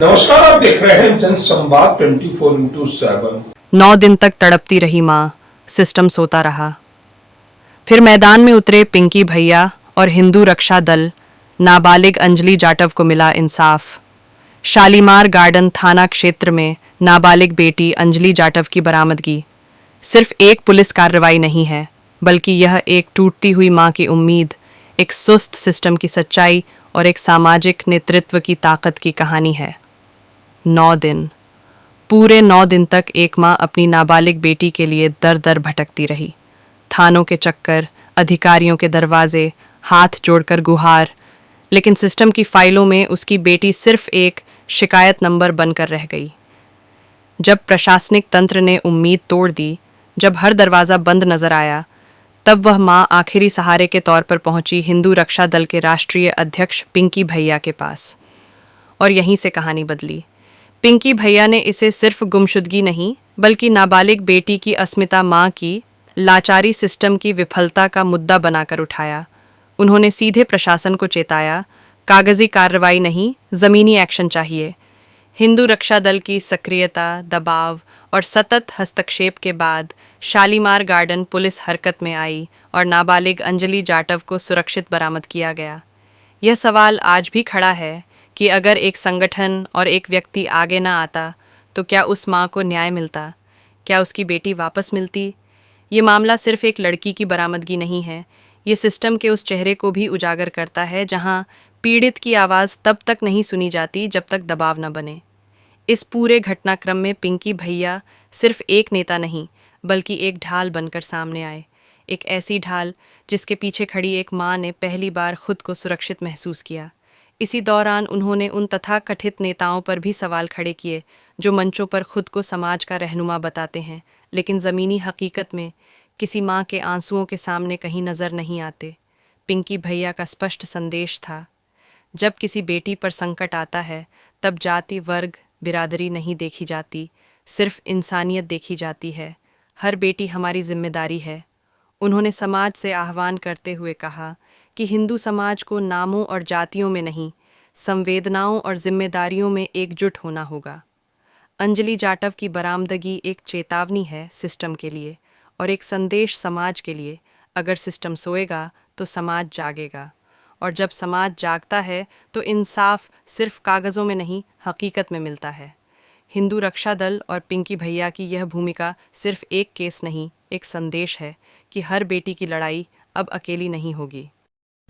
नमस्कार, आप देख रहे हैं जन संवाद 24x7। 9 दिन तक तड़पती रही माँ, सिस्टम सोता रहा। फिर मैदान में उतरे पिंकी भैया और हिंदू रक्षा दल। नाबालिग अंजलि जाटव को मिला इंसाफ। शालीमार गार्डन थाना क्षेत्र में नाबालिग बेटी अंजलि जाटव की बरामदगी सिर्फ एक पुलिस कार्रवाई नहीं है, बल्कि यह एक टूटती हुई माँ की उम्मीद, एक सुस्त सिस्टम की सच्चाई और एक सामाजिक नेतृत्व की ताकत की कहानी है। 9 दिन, पूरे 9 दिन तक एक माँ अपनी नाबालिग बेटी के लिए दर दर भटकती रही। थानों के चक्कर, अधिकारियों के दरवाजे, हाथ जोड़कर गुहार, लेकिन सिस्टम की फाइलों में उसकी बेटी सिर्फ एक शिकायत नंबर बनकर रह गई। जब प्रशासनिक तंत्र ने उम्मीद तोड़ दी, जब हर दरवाज़ा बंद नजर आया, तब वह माँ आखिरी सहारे के तौर पर पहुंची हिंदू रक्षा दल के राष्ट्रीय अध्यक्ष पिंकी भैया के पास। और यहीं से कहानी बदली। पिंकी भैया ने इसे सिर्फ गुमशुदगी नहीं, बल्कि नाबालिग बेटी की अस्मिता, माँ की लाचारी, सिस्टम की विफलता का मुद्दा बनाकर उठाया। उन्होंने सीधे प्रशासन को चेताया, कागजी कार्रवाई नहीं, ज़मीनी एक्शन चाहिए। हिंदू रक्षा दल की सक्रियता, दबाव और सतत हस्तक्षेप के बाद शालीमार गार्डन पुलिस हरकत में आई और नाबालिग अंजलि जाटव को सुरक्षित बरामद किया गया। यह सवाल आज भी खड़ा है कि अगर एक संगठन और एक व्यक्ति आगे ना आता, तो क्या उस माँ को न्याय मिलता? क्या उसकी बेटी वापस मिलती? ये मामला सिर्फ एक लड़की की बरामदगी नहीं है, ये सिस्टम के उस चेहरे को भी उजागर करता है जहाँ पीड़ित की आवाज़ तब तक नहीं सुनी जाती जब तक दबाव न बने। इस पूरे घटनाक्रम में पिंकी भैया सिर्फ एक नेता नहीं, बल्कि एक ढाल बनकर सामने आए। एक ऐसी ढाल जिसके पीछे खड़ी एक माँ ने पहली बार खुद को सुरक्षित महसूस किया। इसी दौरान उन्होंने उन तथाकथित नेताओं पर भी सवाल खड़े किए जो मंचों पर खुद को समाज का रहनुमा बताते हैं, लेकिन ज़मीनी हकीकत में किसी माँ के आंसुओं के सामने कहीं नज़र नहीं आते। पिंकी भैया का स्पष्ट संदेश था, जब किसी बेटी पर संकट आता है, तब जाति, वर्ग, बिरादरी नहीं देखी जाती, सिर्फ इंसानियत देखी जाती है। हर बेटी हमारी जिम्मेदारी है। उन्होंने समाज से आह्वान करते हुए कहा कि हिंदू समाज को नामों और जातियों में नहीं, संवेदनाओं और जिम्मेदारियों में एकजुट होना होगा। अंजलि जाटव की बरामदगी एक चेतावनी है सिस्टम के लिए और एक संदेश समाज के लिए। अगर सिस्टम सोएगा तो समाज जागेगा, और जब समाज जागता है तो इंसाफ सिर्फ कागज़ों में नहीं, हकीकत में मिलता है। हिंदू रक्षा दल और पिंकी भैया की यह भूमिका सिर्फ एक केस नहीं, एक संदेश है कि हर बेटी की लड़ाई अब अकेली नहीं होगी।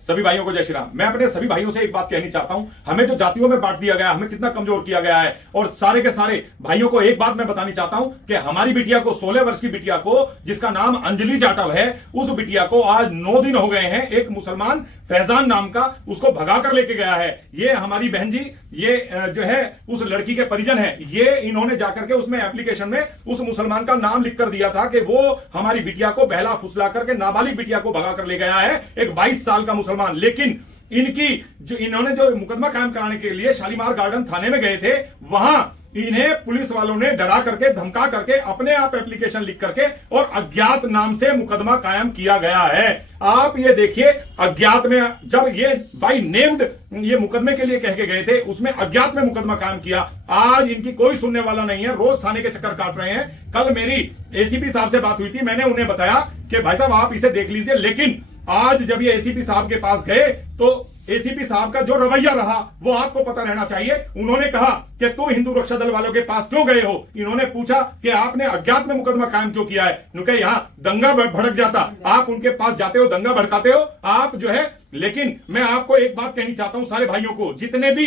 सभी भाइयों को जय श्री राम। मैं अपने सभी भाइयों से एक बात कहनी चाहता हूं, हमें जो जातियों में बांट दिया गया, हमें कितना कमजोर किया गया है। और सारे के सारे भाइयों को एक बात मैं बतानी चाहता हूं कि हमारी बिटिया को, 16 वर्ष की बिटिया को, जिसका नाम अंजलि जाटव है, उस बिटिया को आज 9 दिन हो गए हैं, एक मुसलमान फैजान नाम का उसको भगा कर लेके गया है। ये हमारी बहन जी, ये जो है उस लड़की के परिजन है। ये इन्होंने जाकर के उसमें एप्लीकेशन में उस मुसलमान का नाम लिख कर दिया था कि वो हमारी बिटिया को बहला फुसला करके नाबालिग बिटिया को भगा कर ले गया है, एक 22 साल का मुसलमान। लेकिन इन्होंने जो मुकदमा कायम कराने के लिए शालीमार गार्डन थाने में गए थे, वहां इन्हें पुलिस वालों ने डरा करके, धमका करके, अपने आप एप्लीकेशन लिख करके और अज्ञात नाम से मुकदमा कायम किया गया है। आप ये देखिए, अज्ञात में जब ये बाय नेम्ड ये मुकदमे के लिए कह के गए थे, उसमें अज्ञात में मुकदमा कायम किया। आज इनकी कोई सुनने वाला नहीं है, रोज थाने के चक्कर काट रहे हैं। कल मेरी एसीपी साहब से बात हुई थी, मैंने उन्हें बताया कि भाई साहब आप इसे देख लीजिए। लेकिन आज जब ये एसीपी साहब के पास गए तो एसीपी साहब का जो रवैया रहा वो आपको पता रहना चाहिए। उन्होंने कहा कि तुम हिंदू रक्षा दल वालों के पास क्यों गए हो? इन्होंने पूछा कि आपने अज्ञात में मुकदमा कायम क्यों किया है? नुके यहां दंगा भड़क जाता, आप उनके पास जाते हो, दंगा भड़काते हो आप जो है। लेकिन मैं आपको एक बात कहनी चाहता हूं सारे भाइयों को, जितने भी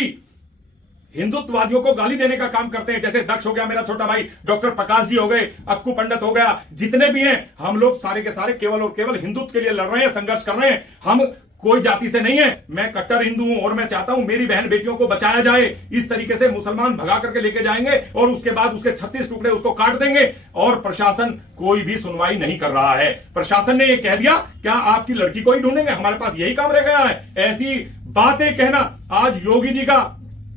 हिंदुत्ववादियों को गाली देने का काम करते हैं, जैसे दक्ष हो गया मेरा छोटा भाई, डॉक्टर प्रकाश जी हो गए, अक्कू पंडित हो गया, जितने भी हैं, हम लोग सारे के सारे केवल और केवल हिंदुत्व के लिए लड़ रहे हैं, संघर्ष कर रहे हैं। हम कोई जाति से नहीं है। मैं कट्टर हिंदू हूं और मैं चाहता हूं मेरी बहन बेटियों को बचाया जाए। इस तरीके से मुसलमान भगा करके लेके जाएंगे और उसके बाद उसके 36 टुकड़े उसको काट देंगे, और प्रशासन कोई भी सुनवाई नहीं कर रहा है। प्रशासन ने यह कह दिया, क्या आपकी लड़की को ही ढूंढेंगे, हमारे पास यही काम रह गया है। ऐसी बातें कहना आज योगी जी का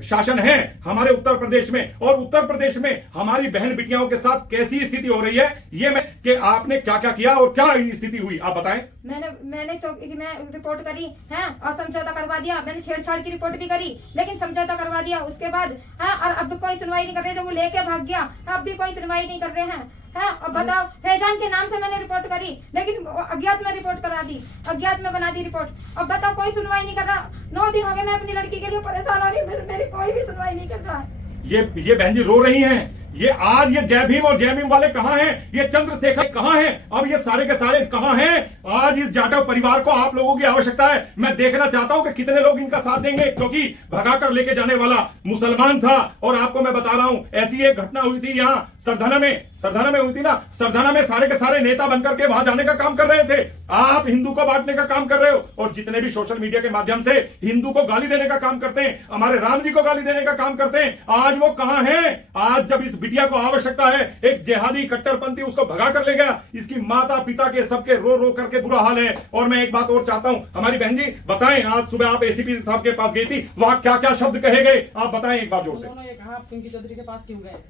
शासन है हमारे उत्तर प्रदेश में, और उत्तर प्रदेश में हमारी बहन बिटियाओं के साथ कैसी स्थिति हो रही है ये मैं कि आपने क्या क्या किया और क्या स्थिति हुई आप बताएं। मैंने चौकी की मैं रिपोर्ट करी है और समझौता करवा दिया। मैंने छेड़छाड़ की रिपोर्ट भी करी लेकिन समझौता करवा दिया। उसके बाद है और अब कोई सुनवाई नहीं कर रहे। जब वो लेके भाग गया अब भी कोई सुनवाई नहीं कर रहे हैं। अब बताओ, फैजान के नाम से मैंने रिपोर्ट करी लेकिन अज्ञात में रिपोर्ट करा दी, अज्ञात में बना दी रिपोर्ट। अब बताओ कोई सुनवाई नहीं कर रहा। 9 दिन हो गए मैं अपनी लड़की के लिए परेशान हो रही हूँ, मेरी कोई भी सुनवाई नहीं कर रहा है। ये बहन जी रो रही हैं। ये आज ये जय भीम और जय भीम वाले कहां हैं? ये चंद्रशेखर कहां हैं? अब ये सारे के सारे कहां हैं? आज इस जाटव परिवार को आप लोगों की आवश्यकता है। मैं देखना चाहता हूं कि कितने लोग इनका साथ देंगे, क्योंकि भगाकर लेके जाने वाला मुसलमान था। और आपको मैं बता रहा हूं, ऐसी एक घटना हुई थी यहाँ सरधना में हुई थी ना। सरधना में सारे के सारे नेता बनकर के वहां जाने का काम कर रहे थे। आप हिंदू को बांटने का काम कर रहे हो और जितने भी सोशल मीडिया के माध्यम से हिंदू को गाली देने का काम करते हैं, हमारे राम जी को गाली देने का काम करते हैं, आज वो कहां हैं? आज जब इस बिटिया को आवश्यकता है, एक जिहादी कट्टरपंथी उसको भगा कर ले गया। इसकी माता पिता के सबके रो रो करके बुरा हाल है। और मैं एक बात और चाहता हूं, हमारी बहन जी बताएं, आज सुबह आप एसीपी साहब के पास गई थी, वहां क्या क्या शब्द कहे गए आप बताएं एक बार जोर से। उन्होंने ये कहा आप पिंकी चौधरी के पास क्यों गए?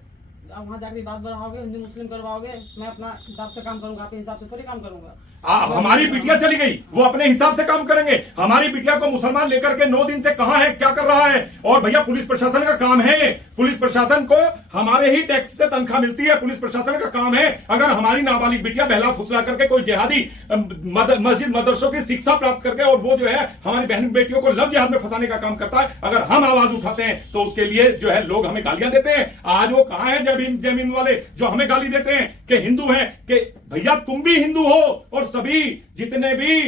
आप वहाँ जाकर बात बढ़ाओगे, हिंदू मुस्लिम करवाओगे, मैं अपना हिसाब से काम करूंगा, आपके हिसाब से थोड़ी काम करूंगा। हमारी बिटिया चली गई, वो अपने हिसाब से काम करेंगे। हमारी बिटिया को मुसलमान लेकर के 9 दिन से कहां है, क्या कर रहा है? और भैया पुलिस प्रशासन का काम है, पुलिस प्रशासन को हमारे ही टैक्स से तनख्वाह मिलती है। पुलिस प्रशासन का काम है, अगर हमारी नाबालिग बिटिया बहला फुसला करके कोई जिहादी मस्जिद मदरसों की शिक्षा प्राप्त करके और वो जो है हमारी बहन बेटियों को लव जिहाद में फंसाने का काम करता है, अगर हम आवाज उठाते हैं तो उसके लिए जो है लोग हमें गालियां देते हैं। आज वो कहां है जय भीम वाले जो हमें गाली देते हैं कि हिंदू हैं? कि भैया तुम भी हिंदू हो और सभी जितने भी,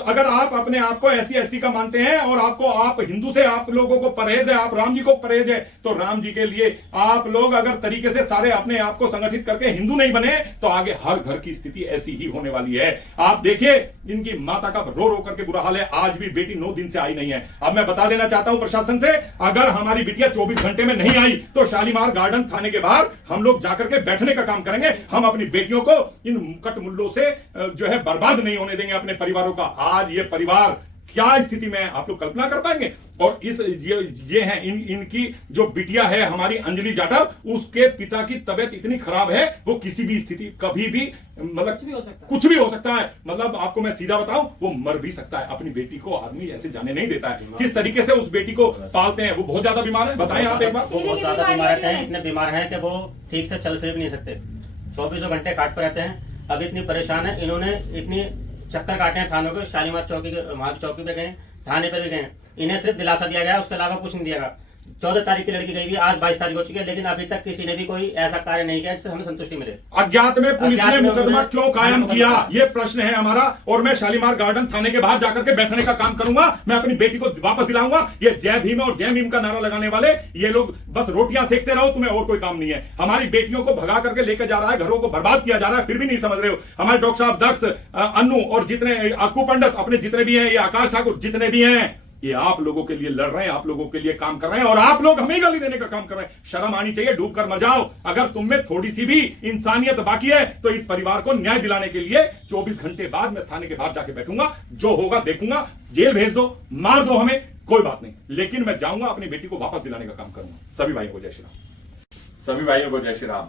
अगर आप अपने आप को SC ST का मानते हैं और आप हिंदू से आप लोगों को परहेज है, आप राम जी को परहेज है, तो राम जी के लिए आप लोग अगर तरीके से सारे अपने आप को संगठित करके हिंदू नहीं बने तो आगे हर घर की स्थिति ऐसी ही होने वाली है। आप देखिए इनकी माता का रो रो करके बुरा हाल है। आज भी बेटी 9 दिन से आई नहीं है। अब मैं बता देना चाहता हूं प्रशासन से, अगर हमारी बिटिया 24 घंटे में नहीं आई तो शालीमार गार्डन थाने के बाहर हम लोग जाकर के बैठने का काम करेंगे। हम अपनी बेटियों को इन कटमुल्लों से जो है बर्बाद नहीं होने देंगे अपने परिवारों का। आज ये परिवार क्या स्थिति में है आप लोग कल्पना कर पाएंगे। और इस ये है इनकी जो बिटिया है हमारी अंजलि जाटव, उसके पिता की तबीयत इतनी खराब है वो किसी भी स्थिति कभी भी मतलब कुछ भी हो सकता है। मतलब आपको मैं सीधा बताऊं, वो मर भी सकता है। अपनी बेटी को आदमी ऐसे जाने नहीं देता है। किस तरीके से उस बेटी को पालते हैं। वो बहुत ज्यादा बीमार है, बताएं आप एक बार। वो बहुत ज्यादा बीमार हैं, इतने बीमार हैं कि वो ठीक से चल फिर भी नहीं सकते, 24 घंटे खाट पर रहते हैं। अब इतनी परेशान है, इन्होंने इतनी चक्कर काटे हैं थानों के, शालीमार चौकी के वहां की चौकी पे गए, थाने पर भी गए, इन्हें सिर्फ दिलासा दिया गया, उसके अलावा कुछ नहीं दिया गया। 14 तारीख की लड़की गई हुई, आज 22 तारीख हो चुकी है, लेकिन अभी तक किसी ने भी कोई ऐसा कार्य नहीं किया जिससे हमें संतुष्टि मिले। अज्ञात में पुलिस ने मुकदमा क्यों कायम किया, ये प्रश्न है हमारा। और मैं शालीमार गार्डन थाने के बाहर जाकर के बैठने का काम करूंगा। मैं अपनी बेटी को वापस दिलाऊंगा। ये जय भीम और जय भीम का नारा लगाने वाले ये लोग बस रोटियां सेकते रहो, तुम्हें और कोई काम नहीं है। हमारी बेटियों को भगा करके लेकर जा रहा है, घरों को बर्बाद किया जा रहा है, फिर भी नहीं समझ रहे हो। हमारे डॉक्टर साहब दक्ष, अन्नू और जितने अक्कू पंडित अपने जितने भी हैं, ये आकाश ठाकुर जितने भी हैं, ये आप लोगों के लिए लड़ रहे हैं, आप लोगों के लिए काम कर रहे हैं और आप लोग हमें गाली देने का काम कर रहे हैं। शर्म आनी चाहिए, डूब कर मर जाओ। अगर तुम में थोड़ी सी भी इंसानियत बाकी है तो इस परिवार को न्याय दिलाने के लिए 24 घंटे बाद मैं थाने के बाहर जाके बैठूंगा। जो होगा देखूंगा, जेल भेज दो, मार दो हमें, कोई बात नहीं, लेकिन मैं जाऊंगा अपनी बेटी को वापस दिलाने का काम करूंगा। सभी भाइयों को जय श्री राम। सभी भाइयों को जय श्री राम।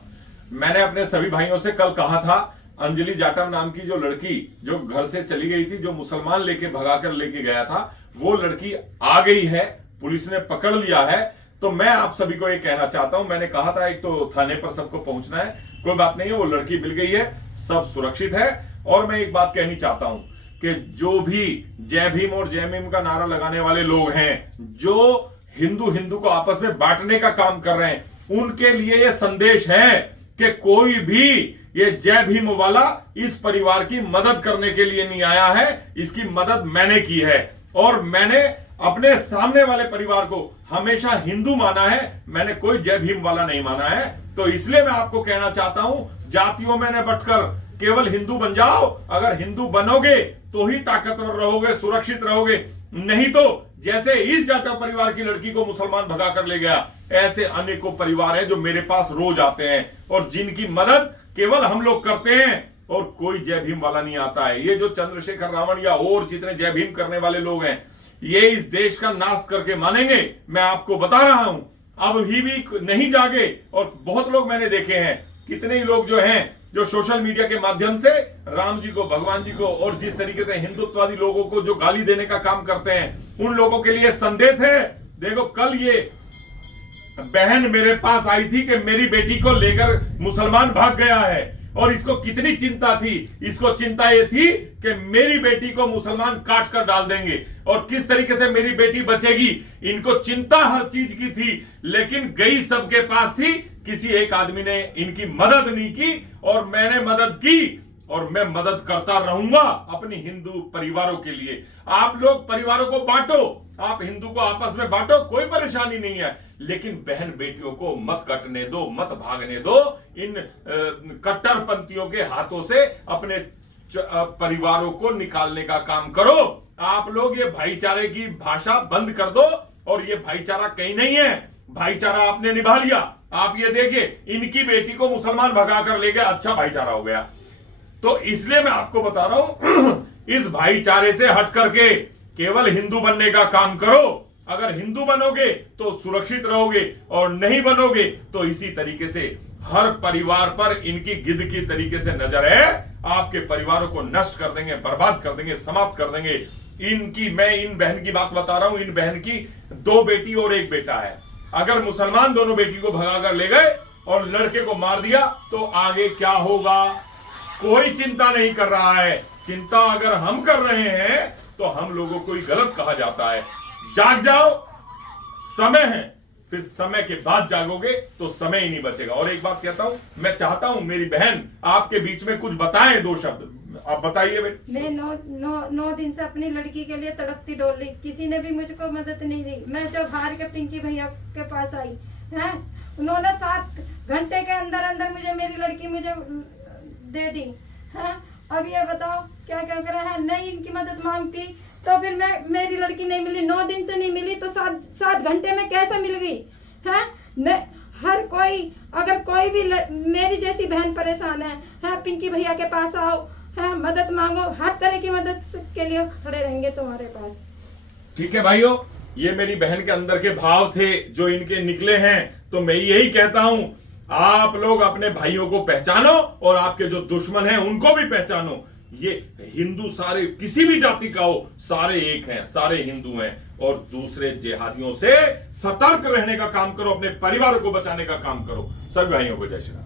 मैंने अपने सभी भाइयों से कल कहा था, अंजलि जाटव नाम की जो लड़की जो घर से चली गई थी, जो मुसलमान लेके भगाकर लेके गया था, वो लड़की आ गई है, पुलिस ने पकड़ लिया है। तो मैं आप सभी को ये कहना चाहता हूं, मैंने कहा था एक तो थाने पर सबको पहुंचना है, कोई बात नहीं है, वो लड़की मिल गई है, सब सुरक्षित है। और मैं एक बात कहनी चाहता हूं कि जो भी जय भीम और जय भीम का नारा लगाने वाले लोग हैं, जो हिंदू को आपस में बांटने का काम कर रहे हैं, उनके लिए यह संदेश है कि कोई भी ये जय भीम वाला इस परिवार की मदद करने के लिए नहीं आया है। इसकी मदद मैंने की है और मैंने अपने सामने वाले परिवार को हमेशा हिंदू माना है, मैंने कोई जय भीम वाला नहीं माना है। तो इसलिए मैं आपको कहना चाहता हूं, जातियों में न बटकर केवल हिंदू बन जाओ। अगर हिंदू बनोगे तो ही ताकतवर रहोगे, सुरक्षित रहोगे, नहीं तो जैसे इस जाटव परिवार की लड़की को मुसलमान भगा कर ले गया, ऐसे अनेकों परिवार हैं जो मेरे पास रोज आते हैं और जिनकी मदद केवल हम लोग करते हैं और कोई जय भीम वाला नहीं आता है। ये जो चंद्रशेखर रावण या और जितने जय भीम करने वाले लोग हैं, ये इस देश का नाश करके मानेंगे। मैं आपको बता रहा हूं, अब ही भी नहीं जागे। और बहुत लोग मैंने देखे हैं, कितने ही लोग जो हैं जो सोशल मीडिया के माध्यम से राम जी को, भगवान जी को और जिस तरीके से हिंदुत्ववादी लोगों को जो गाली देने का काम करते हैं, उन लोगों के लिए संदेश है। देखो, कल ये बहन मेरे पास आई थी कि मेरी बेटी को लेकर मुसलमान भाग गया है, और इसको कितनी चिंता थी। इसको चिंता ये थी कि मेरी बेटी को मुसलमान काट कर डाल देंगे और किस तरीके से मेरी बेटी बचेगी। इनको चिंता हर चीज की थी, लेकिन गई सबके पास थी, किसी एक आदमी ने इनकी मदद नहीं की। और मैंने मदद की और मैं मदद करता रहूंगा अपनी हिंदू परिवारों के लिए। आप लोग परिवारों को बांटो, आप हिंदू को आपस में बांटो, कोई परेशानी नहीं है, लेकिन बहन बेटियों को मत कटने दो, मत भागने दो इन कट्टरपंथियों के हाथों से। अपने परिवारों को निकालने का काम करो। आप लोग ये भाईचारे की भाषा बंद कर दो, और ये भाईचारा कहीं नहीं है। भाईचारा आपने निभा लिया। आप ये देखिए, इनकी बेटी को मुसलमान भगा कर ले गए, अच्छा भाईचारा हो गया। तो इसलिए मैं आपको बता रहा हूं, इस भाईचारे से हट करके केवल हिंदू बनने का काम करो। अगर हिंदू बनोगे तो सुरक्षित रहोगे, और नहीं बनोगे तो इसी तरीके से हर परिवार पर इनकी गिद्ध की तरीके से नजर है। आपके परिवारों को नष्ट कर देंगे, बर्बाद कर देंगे, समाप्त कर देंगे। मैं इन बहन की बात बता रहा हूं। इन बहन की 2 बेटी और 1 बेटा है। अगर मुसलमान दोनों बेटी को भगाकर ले गए और लड़के को मार दिया तो आगे क्या होगा, कोई चिंता नहीं कर रहा है। चिंता अगर हम कर रहे हैं तो हम लोगों को ही गलत कहा जाता है। जाग जाओ, समय है। फिर समय के बाद जागोगे तो समय ही नहीं बचेगा। और एक बात कहता हूं, मैं चाहता हूं मेरी बहन आपके बीच में कुछ बताएं, 2 शब्द आप बताइए बेटे। मैं 9 दिन से अपनी लड़की के लिए तड़पती डोल रही, किसी ने भी मुझको मदद नहीं दी। मैं जब हार के पिंकी भैया के पास आई है, उन्होंने 7 घंटे के अंदर अंदर मुझे मेरी लड़की मुझे दे दी है। अब ये बताओ क्या क्या कर रहा है। नहीं इनकी मदद मांगती तो फिर मेरी लड़की नहीं मिली, 9 दिन से नहीं मिली तो 7 घंटे में कैसे मिल गई है। हर कोई, अगर कोई भी मेरी जैसी बहन परेशान है, पिंकी भैया के पास आओ, है मदद मांगो, हर तरह की मदद के लिए खड़े रहेंगे तुम्हारे पास। ठीक है भाइयों, ये मेरी बहन के अंदर के भाव थे जो इनके निकले हैं। तो मैं यही कहता हूं, आप लोग अपने भाइयों को पहचानो और आपके जो दुश्मन हैं उनको भी पहचानो। ये हिंदू सारे किसी भी जाति का हो, सारे एक हैं, सारे हिंदू हैं। और दूसरे जिहादियों से सतर्क रहने का काम करो, अपने परिवार को बचाने का काम करो। सभी भाइयों को जय श्री राम।